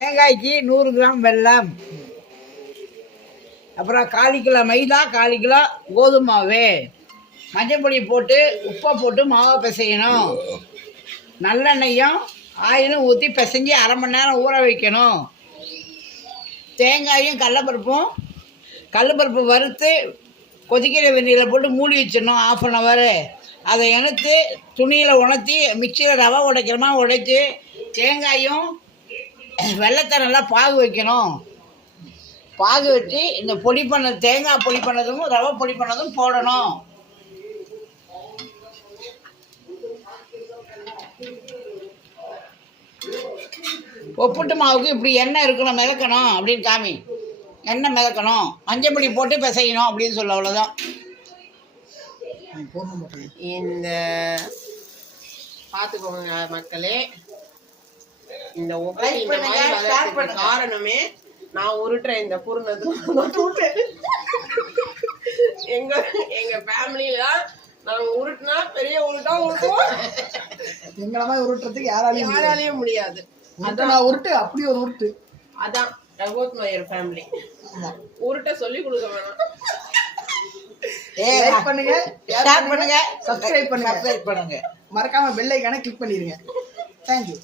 தேங்காய்க்கு 100 gram வெல்லம், அப்புறம் 1/4 kilo மைதா, 1/4 kilo கோதுமை மாவு, மஞ்சப்பொடி போட்டு உப்பை போட்டு மாவை பிசையணும். நல்லெண்ணெயும் ஆயிலும் ஊற்றி பிசைஞ்சு 1/2 மணி நேரம் ஊற வைக்கணும். தேங்காயும் கடலப்பருப்பு வறுத்து கொதிக்கிற வெந்நீரில் போட்டு மூடி வச்சிடணும் 1/2 ஹவர். அதை எடுத்து துணியில் உணர்த்தி மிக்சியில் ரவை உடைக்கிறோமா உடைச்சி தேங்காயும் வெள்ளத்தை நல்லா பாகு வைக்கணும். பாகு வச்சு இந்த பொடி பண்ண தேங்காய் பொடி பண்ணதும் ரவை பொடி பண்ணதும் போடணும். ஒப்புட்டு மாவுக்கு இப்படி எண்ணெய் இருக்கணும், மிதக்கணும் அப்படின்னு காமி. எண்ணெய் மிதக்கணும், மஞ்சப்பொடி போட்டு பிசையணும் அப்படின்னு சொல்ல. அவ்வளோதான். இந்த பார்த்துக்கோங்க மக்களே, இந்த காரணமே நான் உருட்டுற இந்த பூர்ணத்துக்கு எங்க ஃபேமிலியில நாங்க உருட்டுனா பெரிய உருட்டா உருட்டுவோம். எங்களை மாதிரி உருட்டுறதுக்கு யாராலையும் முடியாது. அதான் உருட்டு, அப்படி ஒரு உருட்டு. அதான் ரகோத் மயர் ஃபேமிலி. உருட்ட சொல்லி கொடுக்க வேணாம். லைக் பண்ணுங்க, ஷேர் பண்ணுங்க, சப்ஸ்கிரைப் பண்ணுங்க. மறக்காம பெல் ஐகானை கிளிக் பண்ணிருங்க. தேங்க்யூ.